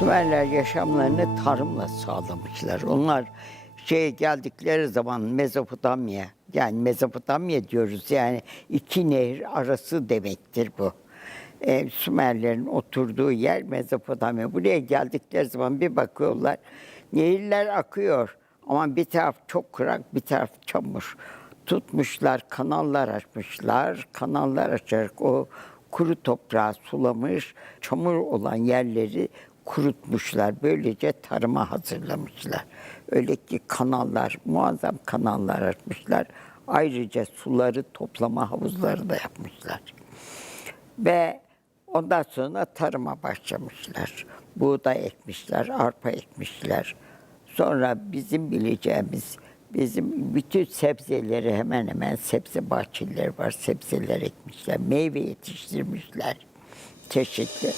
Sümerler yaşamlarını tarımla sağlamışlar. Onlar şeye geldikleri zaman Mezopotamya, yani Mezopotamya diyoruz yani iki nehir arası demektir bu. Ee, Sümerlerin oturduğu yer Mezopotamya. Buraya geldikleri zaman bir bakıyorlar, nehirler akıyor ama bir taraf çok kurak, bir taraf çamur. Tutmuşlar, kanallar açmışlar, kanallar açarak o kuru toprağı sulamış, çamur olan yerleri kurutmuşlar. Böylece tarıma hazırlamışlar. Öyle ki kanallar, muazzam kanallar açmışlar. Ayrıca suları toplama havuzları da yapmışlar. Ve ondan sonra tarıma başlamışlar. Buğday ekmişler, arpa ekmişler. Sonra bizim bileceğimiz, bizim bütün sebzeleri hemen hemen sebze bahçeleri var. Sebzeler ekmişler, meyve yetiştirmişler çeşitli.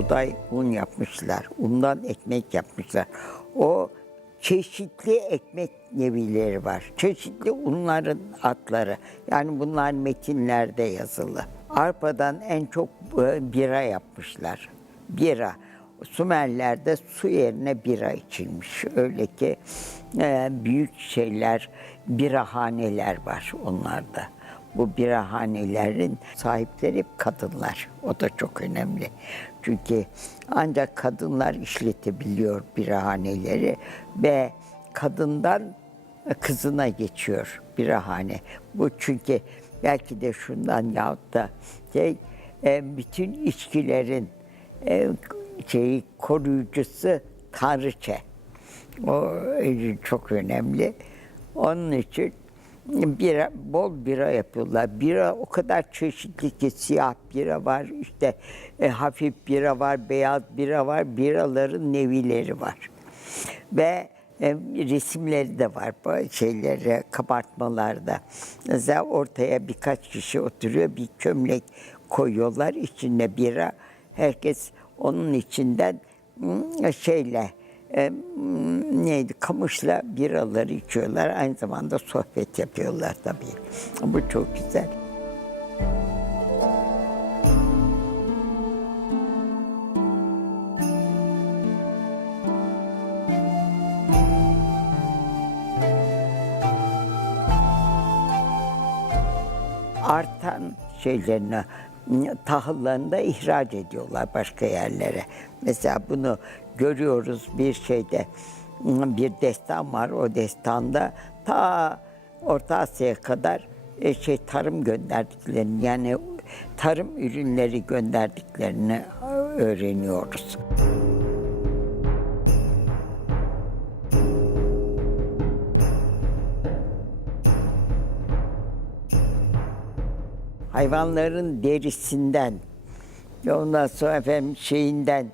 Buğday un yapmışlar. Undan ekmek yapmışlar. O çeşitli ekmek nevileri var. Çeşitli unların adları. Yani bunlar metinlerde yazılı. Arpadan en çok e, bira yapmışlar. Bira. Sümerler'de su yerine bira içilmiş. Öyle ki e, büyük şeyler, birahaneler var onlarda. Bu birahanelerin sahipleri kadınlar. O da çok önemli. Çünkü ancak kadınlar işletebiliyor birahaneleri ve kadından kızına geçiyor birahane. Bu çünkü belki de şundan yahut da şey, e, bütün içkilerin e, şeyi koruyucusu tanrıça. O e, çok önemli. Onun için bira, bol bira yapıyorlar. Bira o kadar çeşitli ki siyah bira var, işte e, hafif bira var, beyaz bira var, biraların nevileri var. Ve e, resimleri de var bu şeyleri, kabartmalarda. Mesela ortaya birkaç kişi oturuyor, bir kömlek koyuyorlar, içine bira. Herkes onun içinden şeyle, e, neydi kamışla biraları içiyorlar. Aynı zamanda sohbet yapıyorlar tabii. Bu çok güzel. artan şeylerini, tahıllarını da ihraç ediyorlar başka yerlere. Mesela bunu görüyoruz bir şeyde, bir destan var. O destanda ta Orta Asya'ya kadar e, şey tarım gönderdiklerini yani tarım ürünleri gönderdiklerini öğreniyoruz. hayvanların derisinden, ondan sonra efendim şeyinden,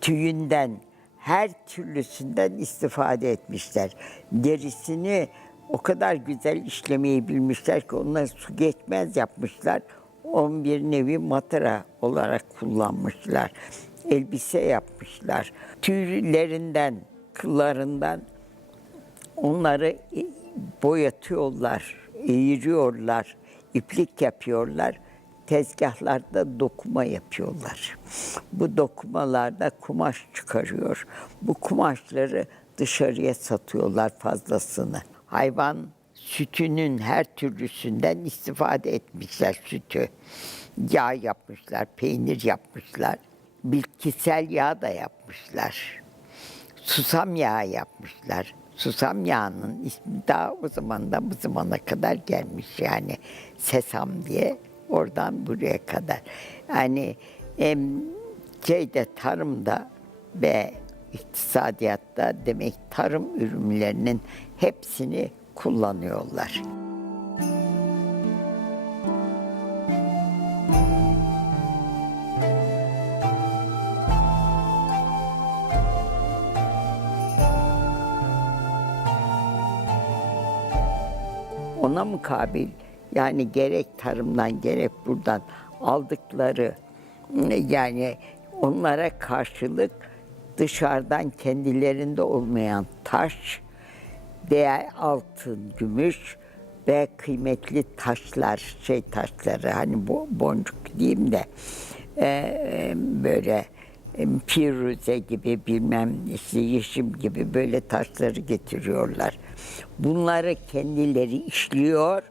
tüyünden, her türlüsünden istifade etmişler. Derisini o kadar güzel işlemeyi bilmişler ki onları su geçmez yapmışlar. 11 nevi matara olarak kullanmışlar. Elbise yapmışlar. Tüylerinden, kıllarından onları boyatıyorlar, eğiriyorlar iplik yapıyorlar. Tezgahlarda dokuma yapıyorlar. Bu dokumalarda kumaş çıkarıyor. Bu kumaşları dışarıya satıyorlar fazlasını. Hayvan sütünün her türlüsünden istifade etmişler sütü. Yağ yapmışlar, peynir yapmışlar. Bitkisel yağ da yapmışlar. Susam yağı yapmışlar. Susam yağının ismi daha o zamandan bu zamana kadar gelmiş yani sesam diye oradan buraya kadar. Yani em, şeyde tarımda ve iktisadiyatta demek tarım ürünlerinin hepsini kullanıyorlar. ona mukabil yani gerek tarımdan gerek buradan aldıkları yani onlara karşılık dışarıdan kendilerinde olmayan taş değer altın, gümüş ve kıymetli taşlar, şey taşları hani bu boncuk diyeyim de e, böyle e, piruze gibi bilmem işte yeşim gibi böyle taşları getiriyorlar. Bunları kendileri işliyor.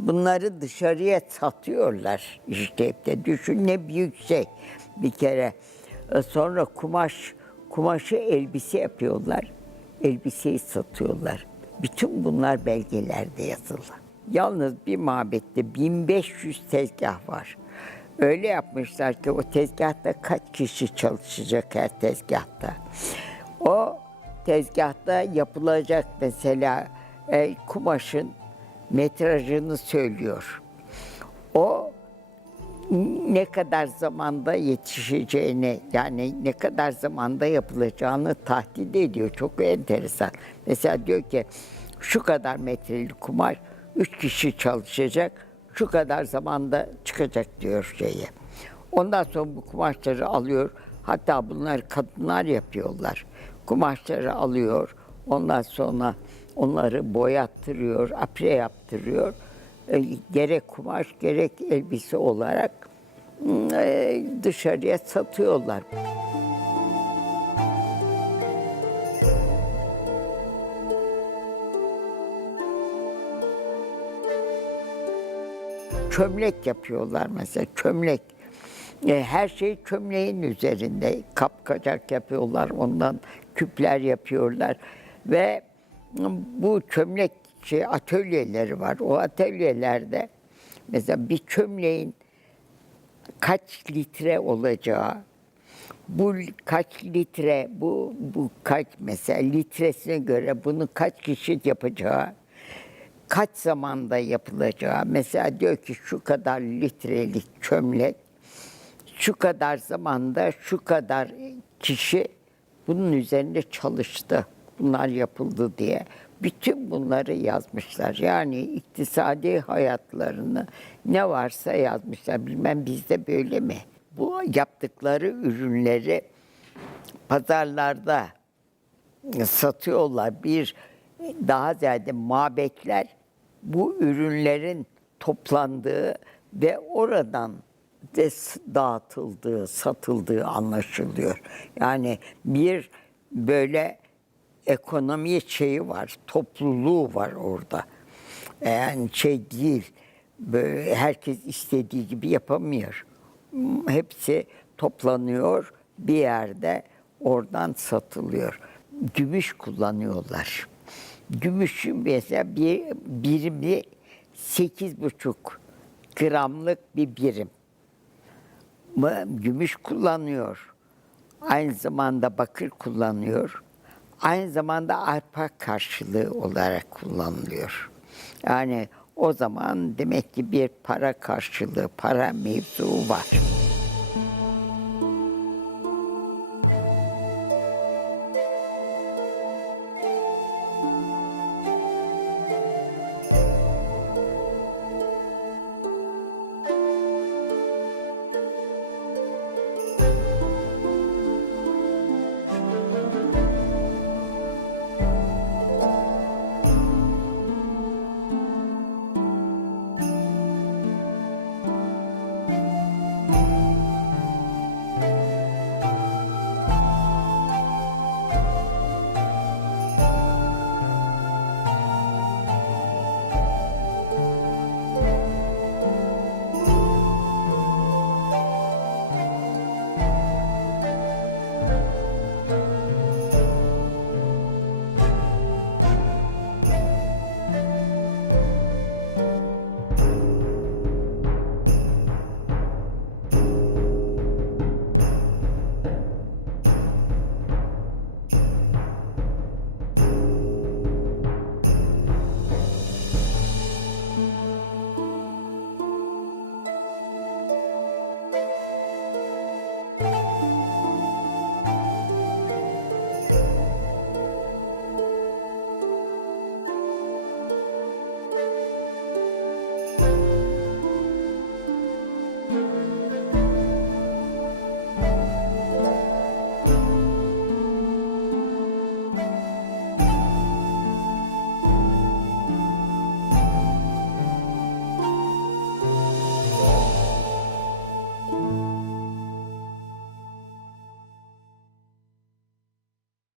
Bunları dışarıya satıyorlar işte hep de. Düşün ne büyük şey bir kere. E, Sonra kumaş, kumaşı elbise yapıyorlar. Elbiseyi satıyorlar. Bütün bunlar belgelerde yazılı. Yalnız bir mabette 1500 tezgah var. Öyle yapmışlar ki o tezgahta kaç kişi çalışacak her tezgahta. O tezgahta yapılacak mesela e, kumaşın metrajını söylüyor. O ne kadar zamanda yetişeceğini yani ne kadar zamanda yapılacağını tahdit ediyor. Çok enteresan. Mesela diyor ki şu kadar metrelik kumaş üç kişi çalışacak şu kadar zamanda çıkacak diyor şeyi. Ondan sonra bu kumaşları alıyor. Hatta bunlar kadınlar yapıyorlar. Kumaşları alıyor. Ondan sonra onları boyattırıyor, apre yaptırıyor. E, gerek kumaş gerek elbise olarak mm, e, dışarıya satıyorlar. Çömlek yapıyorlar mesela çömlek. E, her şey çömleğin üzerinde. Kapkacak yapıyorlar, ondan küpler yapıyorlar. Ve bu çömlek şey, atölyeleri var. O atölyelerde mesela bir çömleğin kaç litre olacağı, bu kaç litre, bu bu kaç mesela litresine göre bunu kaç kişi yapacağı, kaç zamanda yapılacağı. Mesela diyor ki şu kadar litrelik çömlek, şu kadar zamanda şu kadar kişi bunun üzerinde çalıştı. Bunlar yapıldı diye. Bütün bunları yazmışlar. Yani iktisadi hayatlarını ne varsa yazmışlar. Bilmem bizde böyle mi? Bu yaptıkları ürünleri pazarlarda satıyorlar. Bir daha ziyade mabetler bu ürünlerin toplandığı ve oradan de dağıtıldığı, satıldığı anlaşılıyor. Yani bir böyle ekonomi şeyi var, topluluğu var orada. Yani şey değil, böyle herkes istediği gibi yapamıyor. Hepsi toplanıyor bir yerde, oradan satılıyor. Gümüş kullanıyorlar. Gümüşün mesela bir birimi sekiz buçuk gramlık bir birim. Gümüş kullanıyor. Aynı zamanda bakır kullanıyor. Aynı zamanda arpa karşılığı olarak kullanılıyor. Yani o zaman demek ki bir para karşılığı, para mevzuu var.